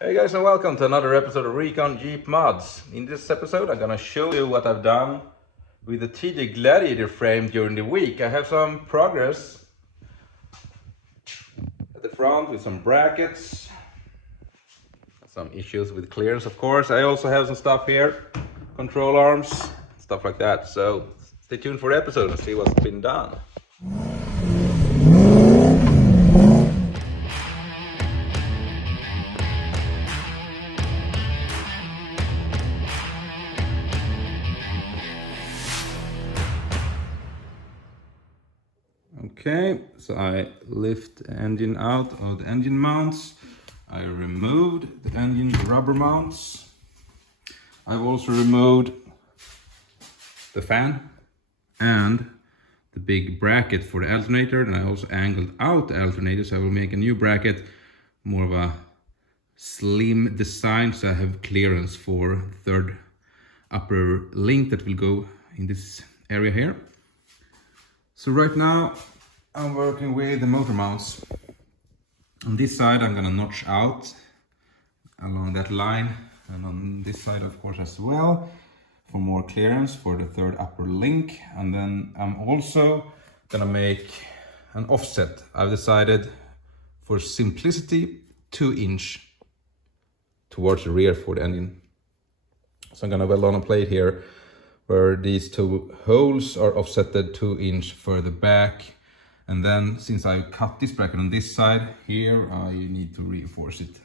Hey guys, and welcome to another episode of Recon Jeep Mods. In this episode I'm gonna show you what I've done with the TJ Gladiator frame during the week. I have some progress at the front with some brackets, some issues with clearance of course. I also have some stuff here, control arms, stuff like that. So stay tuned for the episode and see what's been done. Okay, so I lift the engine out of the engine mounts. I removed the engine rubber mounts. I've also removed the fan and the big bracket for the alternator, and I also angled out the alternator, so I will make a new bracket, more of a slim design, so I have clearance for the third upper link that will go in this area here. So right now I'm working with the motor mounts. On this side I'm gonna notch out along that line, and on this side of course as well, for more clearance for the third upper link. And then I'm also gonna make an offset. I've decided for simplicity 2" towards the rear for the engine. So I'm gonna weld on a plate here where these two holes are offsetted 2" further back. And then since I cut this bracket on this side here, I need to reinforce it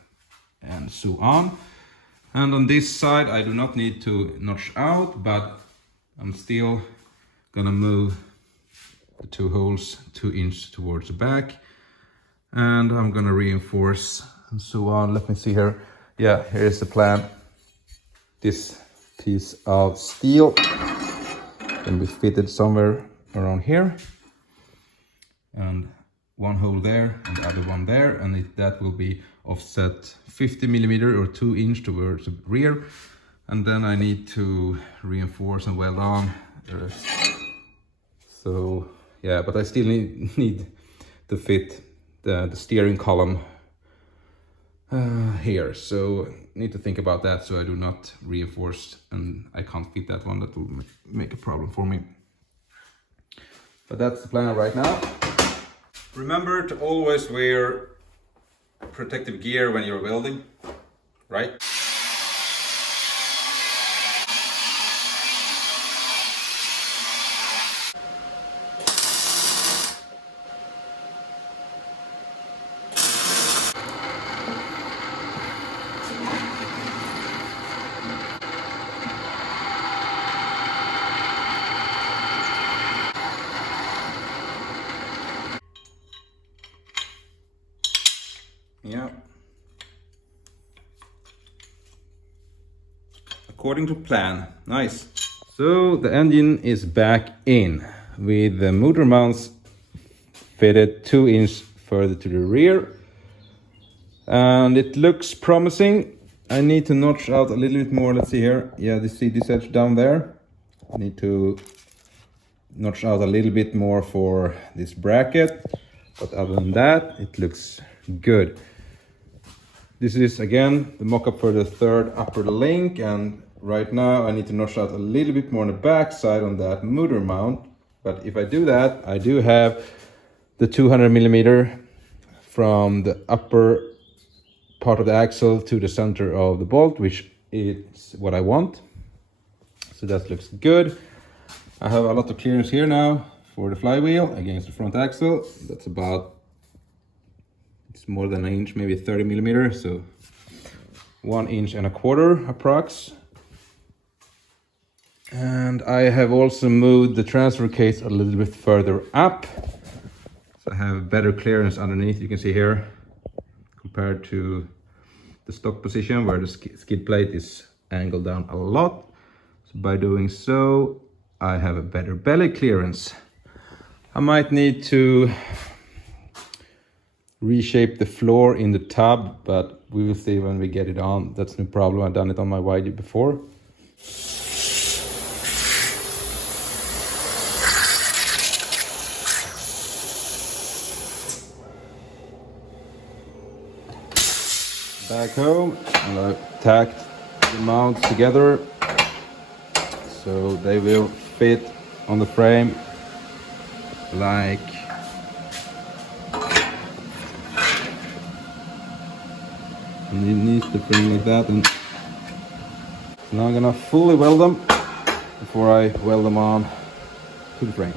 and so on. And on this side I do not need to notch out, but I'm still gonna move the two holes 2" towards the back, and I'm gonna reinforce and so on. Let me see here. Yeah, here is the plan. This piece of steel can be fitted somewhere around here, and one hole there and the other one there, and that will be offset 50mm or 2" towards the rear. And then I need to reinforce and weld on the rest. So yeah, but I still need to fit the steering column here, so need to think about that so I do not reinforce and I can't fit that one. That will make a problem for me, but that's the plan right now. Remember to always wear protective gear when you're welding, right? Yeah. According to plan. Nice. So the engine is back in with the motor mounts fitted 2" further to the rear, and it looks promising. I need to notch out a little bit more. Let's see here. Yeah, see this edge down there. I need to notch out a little bit more for this bracket, but other than that it looks good. This is again the mock-up for the third upper link, and right now I need to notch out a little bit more on the back side on that motor mount. But if I do that, I do have the 200mm from the upper part of the axle to the center of the bolt, which is what I want. So that looks good. I have a lot of clearance here now for the flywheel against the front axle. That's about, it's more than an inch, maybe 30mm, so 1.25 inches approx. And I have also moved the transfer case a little bit further up, so I have better clearance underneath. You can see here, compared to the stock position where the skid plate is angled down a lot. So by doing so, I have a better belly clearance. I might need to reshape the floor in the tub, but we will see when we get it on. That's no problem. I've done it on my YD before. back home and I've tacked the mounts together so they will fit on the frame like underneath the frame like that. And now I'm gonna fully weld them before I weld them on to the frame.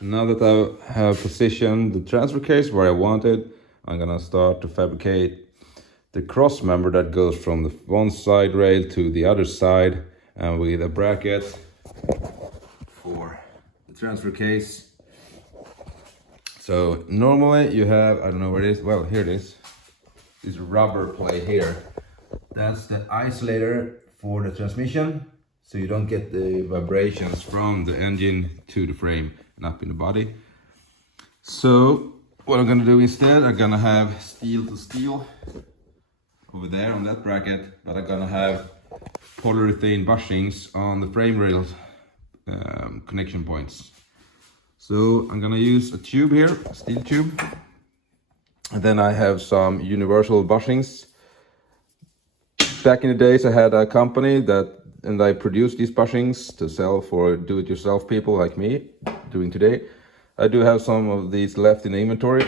Now that I have positioned the transfer case where I want it, I'm gonna start to fabricate the cross member that goes from the one side rail to the other side, and with a bracket for the transfer case. So normally you have, I don't know where it is, well here it is, this rubber plate here. That's the isolator for the transmission, so you don't get the vibrations from the engine to the frame and up in the body. So what I'm gonna do instead, I'm gonna have steel to steel over there on that bracket, but I'm gonna have polyurethane bushings on the frame rail connection points. So I'm gonna use a tube here, a steel tube, and then I have some universal bushings. Back in the days I had a company and I produced these bushings to sell for do-it-yourself people like me doing today. I do have some of these left in the inventory,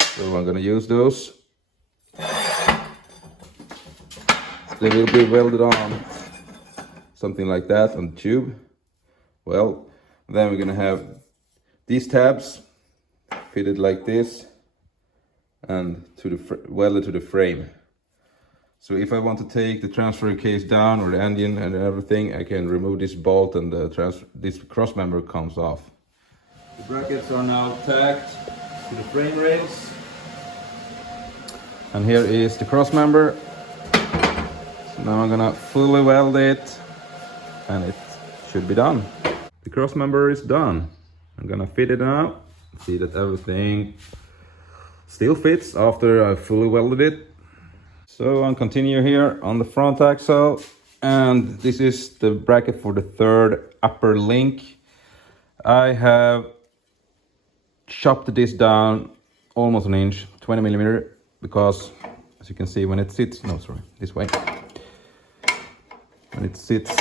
so I'm gonna use those. They will be welded on something like that on the tube. Well, then we're gonna have these tabs fitted like this and welded to the frame. So if I want to take the transfer case down or the engine and everything, I can remove this bolt and this cross member comes off. The brackets are now tacked to the frame rails. And here is the cross member. So now I'm gonna fully weld it and it should be done. The cross member is done. I'm gonna fit it now. See that everything still fits after I fully welded it. So I'll continue here on the front axle, and this is the bracket for the third upper link. I have chopped this down almost an inch, 20 millimeter, because as you can see when it sits, no sorry, this way. When it sits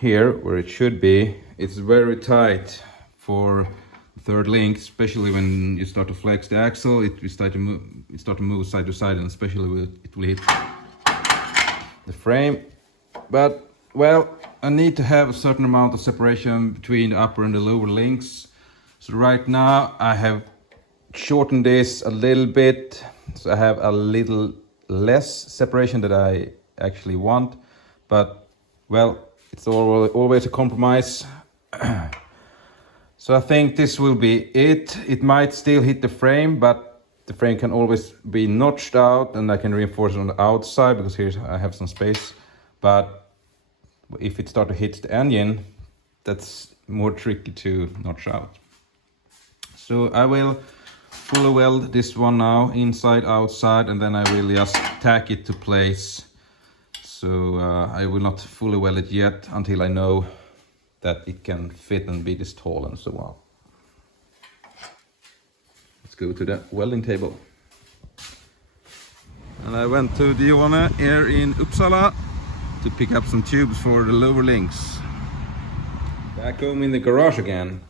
here where it should be, it's very tight for the third link, especially when you start to flex the axle, it will start to move side to side, and especially when it will hit the frame. But well, I need to have a certain amount of separation between the upper and the lower links. So right now I have shortened this a little bit, so I have a little less separation that I actually want, but well, it's always a compromise. So I think this will be it. It might still hit the frame, but the frame can always be notched out and I can reinforce it on the outside because here I have some space. But if it starts to hit the engine, that's more tricky to notch out. So I will fully weld this one now, inside, outside, and then I will just tack it to place. So I will not fully weld it yet until I know that it can fit and be this tall and so on. Let's go to the welding table. And I went to Dione here in Uppsala to pick up some tubes for the lower links. Back home in the garage again.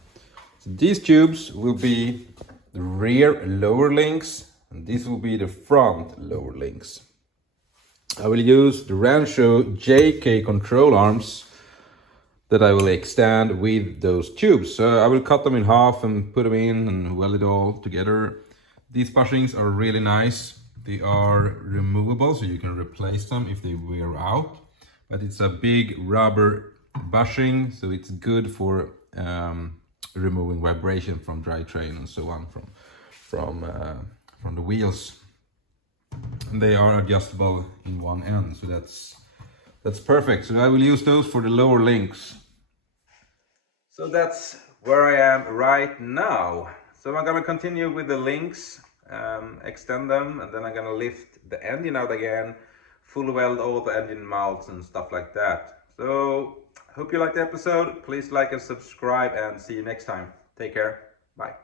So these tubes will be the rear lower links and these will be the front lower links. I will use the Rancho JK control arms that I will extend with those tubes. So I will cut them in half and put them in and weld it all together. These bushings are really nice. They are removable, so you can replace them if they wear out. But it's a big rubber bushing, so it's good for removing vibration from drivetrain and so on from the wheels. And they are adjustable in one end, so that's perfect. So I will use those for the lower links. So that's where I am right now. So I'm gonna continue with the links, extend them, and then I'm gonna lift the engine out again, full weld all the engine mounts and stuff like that. So hope you liked the episode. Please like and subscribe and see you next time. Take care. Bye.